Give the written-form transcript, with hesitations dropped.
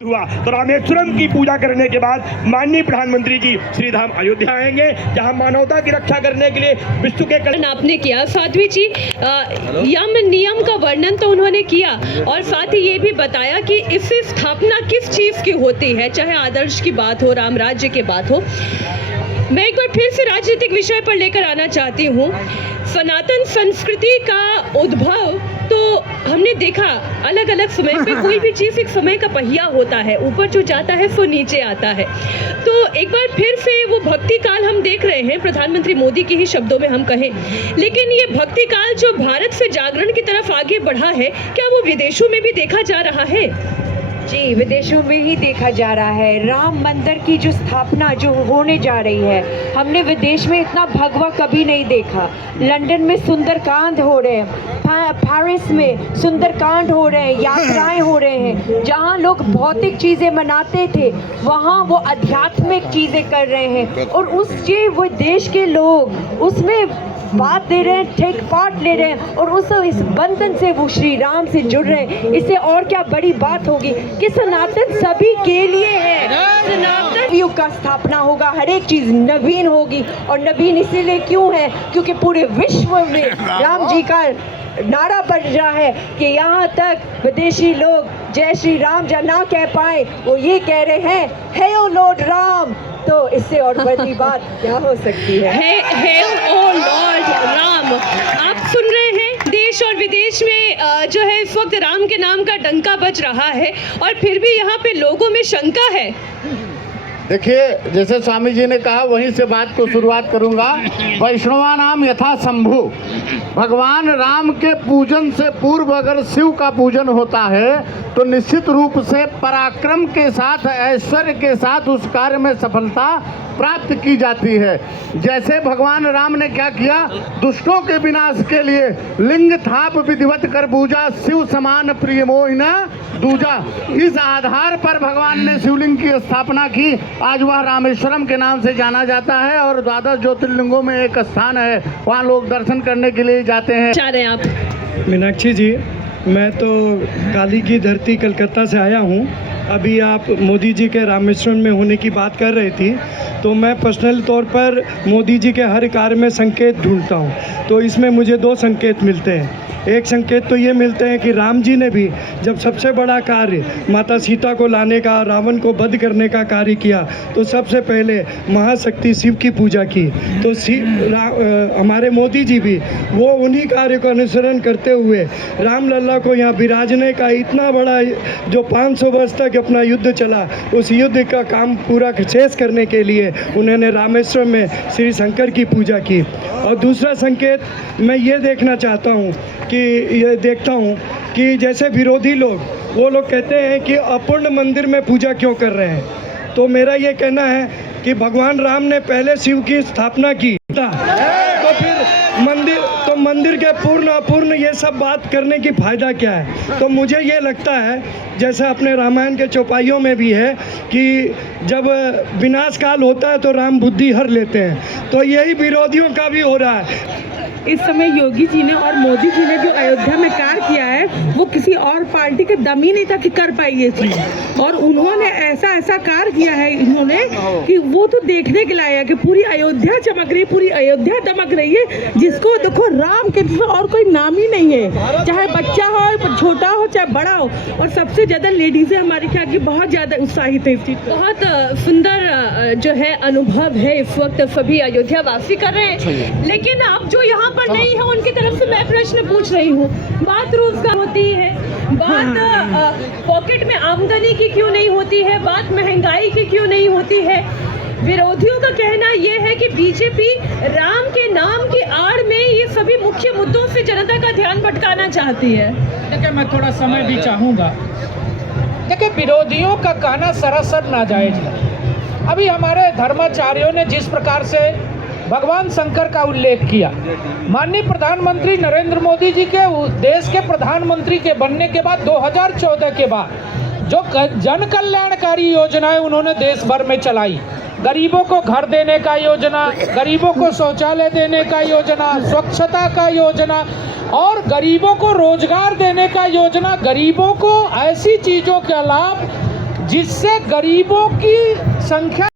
हुआ तो रामेश्वरम की पूजा करने के बाद माननीय प्रधानमंत्री जी श्री धाम अयोध्या आएंगे, जहां मानवता की रक्षा करने के लिए विश्व के आपने किया। साध्वी जी, यम नियम का वर्णन तो उन्होंने किया और साथ ही ये भी बताया कि इससे स्थापना किस चीज की होती है, चाहे आदर्श की बात हो, राम राज्य की बात हो। मैं एक बार फिर से राजनीतिक विषय पर लेकर आना चाहती हूँ। सनातन संस्कृति का उद्भव तो हमने देखा अलग अलग समय पे, कोई भी चीज़ एक समय का पहिया होता है, ऊपर जो जाता है वो नीचे आता है। तो एक बार फिर से वो भक्ति काल हम देख रहे हैं, प्रधानमंत्री मोदी के ही शब्दों में हम कहें, लेकिन ये भक्ति काल जो भारत से जागरण की तरफ आगे बढ़ा है, क्या वो विदेशों में भी देखा जा रहा है? जी, विदेशों में ही देखा जा रहा है। राम मंदिर की जो स्थापना जो होने जा रही है, हमने विदेश में इतना भगवा कभी नहीं देखा। लंदन में सुंदरकांड हो रहे हैं, पेरिस में सुंदरकांड हो रहे हैं, यात्राएं हो रहे हैं। जहां लोग भौतिक चीज़ें मनाते थे, वहां वो आध्यात्मिक चीज़ें कर रहे हैं और वो देश के लोग उसमें बात दे रहे हैं, टेक पार्ट ले रहे हैं और इस बंधन से वो श्री राम से जुड़ रहे हैं। इससे और क्या बड़ी बात होगी कि सनातन सभी के लिए है। सनातन युग का स्थापना होगा, हर एक चीज नवीन होगी। और नवीन इसीलिए क्यों है, क्योंकि पूरे विश्व में राम जी का नारा बज रहा है कि यहाँ तक विदेशी लोग जय श्री राम ना कह पाए, वो ये कह रहे हैं हे ओ लॉर्ड राम। तो इससे और बड़ी बात क्या हो सकती है? हे ओ लॉर्ड राम। आप सुन रहे हैं, देश और विदेश में जो है इस वक्त राम के नाम का डंका बज रहा है और फिर भी यहाँ पे लोगों में शंका है। देखिए, जैसे स्वामी जी ने कहा वहीं से बात को शुरुआत करूंगा। वैष्णवा नाम यथा शंभु, भगवान राम के पूजन से पूर्व अगर शिव का पूजन होता है तो निश्चित रूप से पराक्रम के साथ, ऐश्वर्य के साथ उस कार्य में सफलता प्राप्त की जाती है। जैसे भगवान राम ने क्या किया, दुष्टों के विनाश के लिए लिंग थाप विधिवत कर पूजा, शिव समान प्रिय मोहिना दूजा। इस आधार पर भगवान ने शिवलिंग की स्थापना की। आज वह रामेश्वरम के नाम से जाना जाता है और 12 ज्योतिर्लिंगों में एक स्थान है, वहाँ लोग दर्शन करने के लिए जाते हैं। चाह रहे हैं आप? मीनाक्षी जी, मैं तो काली की धरती कलकत्ता से आया हूँ। अभी आप मोदी जी के रामेश्वरम में होने की बात कर रही थी, तो मैं पर्सनल तौर पर मोदी जी के हर कार्य में संकेत ढूंढता हूँ। तो इसमें मुझे 2 संकेत मिलते हैं। एक संकेत तो ये मिलते हैं कि राम जी ने भी जब सबसे बड़ा कार्य माता सीता को लाने का, रावण को वध करने का कार्य किया, तो सबसे पहले महाशक्ति शिव की पूजा की। तो हमारे मोदी जी भी वो उन्हीं कार्य को अनुसरण करते हुए रामलला को यहाँ विराजने का, इतना बड़ा जो 500 वर्ष तक अपना युद्ध चला, उस युद्ध का काम पूरा शेष करने के लिए उन्होंने रामेश्वरम में श्री शंकर की पूजा की। और दूसरा संकेत मैं ये देखना चाहता हूँ कि जैसे विरोधी लोग, वो लोग कहते हैं कि अपूर्ण मंदिर में पूजा क्यों कर रहे हैं। तो मेरा ये कहना है कि भगवान राम ने पहले शिव की स्थापना की, तो फिर मंदिर के पूर्ण अपूर्ण ये सब बात करने की फ़ायदा क्या है। तो मुझे ये लगता है, जैसे अपने रामायण के चौपाइयों में भी है कि जब विनाश काल होता है तो राम बुद्धि हर लेते हैं, तो यही विरोधियों का भी हो रहा है। इस समय योगी जी ने और मोदी जी ने जो अयोध्या में कार्य किया है, वो किसी और पार्टी के दम ही नहीं था कि कर पाई ये चीज़। और उन्होंने ऐसा कार्य किया है इन्होंने कि वो तो देखने के लायक है कि पूरी अयोध्या चमक रही, पूरी अयोध्या दमक रही है। जिसको देखो राम के और कोई नाम ही नहीं है, चाहे बच्चा हो, छोटा हो, चाहे बड़ा हो। और सबसे ज़्यादा लेडीज़ें हमारे क्या कि बहुत ज़्यादा उत्साहित है इस चीज़। बहुत सुंदर जो है अनुभव है इस वक्त सभी अयोध्या वासी कर रहे हैं। लेकिन आप जो यहाँ पर नहीं है, उनकी तरफ से मैं प्रश्न पूछ रही हूँ। बात रोजगार होती है, बात पॉकेट में आमदनी की क्यों नहीं होती है, बात महंगाई की क्यों नहीं होती है। विरोधियों का कहना यह है कि बीजेपी राम के नाम की आड़ में ये सभी मुख्य मुद्दों से जनता का ध्यान भटकाना चाहती है। देखिए, मैं थोड़ा समय भी चाहूँगा। देखिए, विरोधियों का कहना सरासर नाजायज है। अभी हमारे धर्माचार्यों ने जिस प्रकार से भगवान शंकर का उल्लेख किया, माननीय प्रधानमंत्री नरेंद्र मोदी जी के देश के प्रधानमंत्री के बनने के बाद 2014 के बाद जो जन कल्याणकारी योजनाएं उन्होंने देश भर में चलाई, गरीबों को घर देने का योजना, गरीबों को शौचालय देने का योजना, स्वच्छता का योजना और गरीबों को रोजगार देने का योजना, गरीबों को ऐसी चीज़ों का लाभ जिससे गरीबों की संख्या